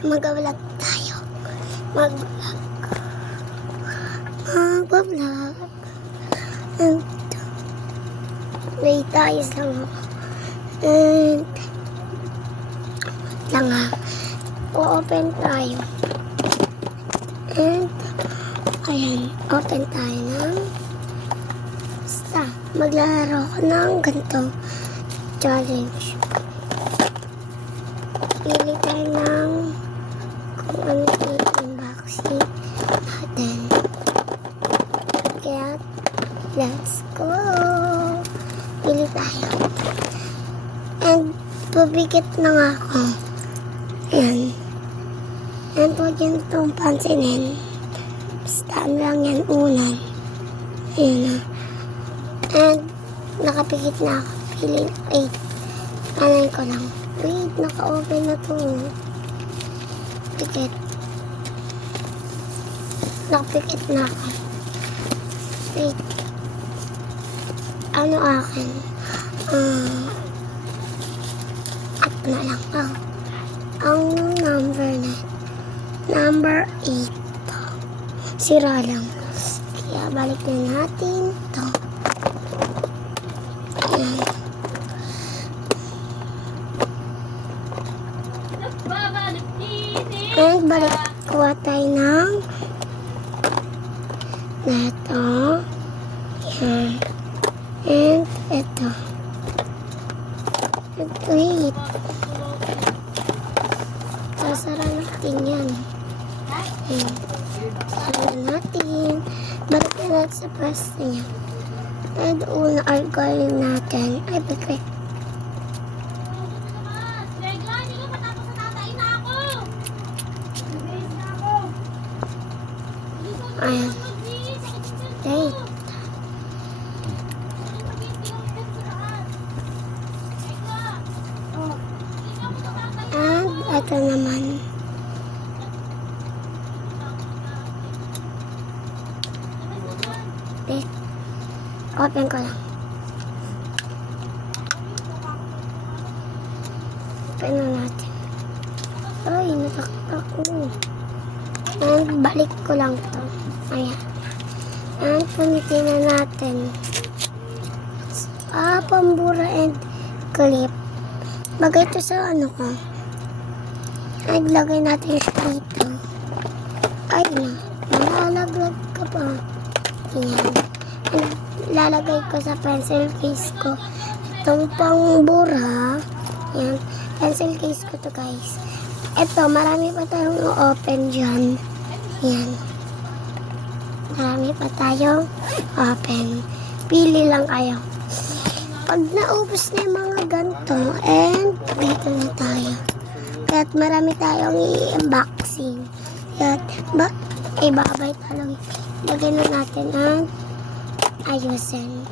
Mag-vlog tayo. Mag-vlog. Mag-vlog. And wait tayo lang ako. And lang ha. O-open tayo. And ayan, open tayo ng basta. Maglalaro ko ng ganito challenge. Pili tayo ng kung ano yung unboxing natin. Kaya, let's go! Pili tayo. And, pabigit na nga ako. Ayan. And, huwag yun itong pansinin. Basta lang yan unan. Ayan na. And, nakapikit na ako. Pili, wait. Anay ko lang. Wait, naka-open na to. Pikit. Nakapikit na ako. Wait. Ano akin? At na lang. Ang number na. Number 8. Sira lang. Kaya balik na natin to. Ayan. And balik kuha tayo ng neto. Yan. And ito. And wait. Sasara natin yan. Yan. Sasara natin. Balik na natin sa press niya. And una ang gawin natin ay balik. Ayan. Date. And ito naman. Date. Open ko lang. Open na natin. Ay, nataktak ko. And balik ko lang to. Ayan. And punitin na natin. Pambura and clip. Bagay ito sa ano ko. And lagay natin dito. Ay na. Malalaglag ka pa. Ayan. And lalagay ko sa pencil case ko. Itong pambura. Ayan. Pencil case ko to guys. Ito, marami pa tayong open dyan. Ayan. Marami pa tayong open. Pili lang kayo. Pag naubos na yung mga ganito, and dito na tayo. Kaya't marami tayong i-unboxing. Kaya't, ibabay talong. Lagyan na natin ang ayusin.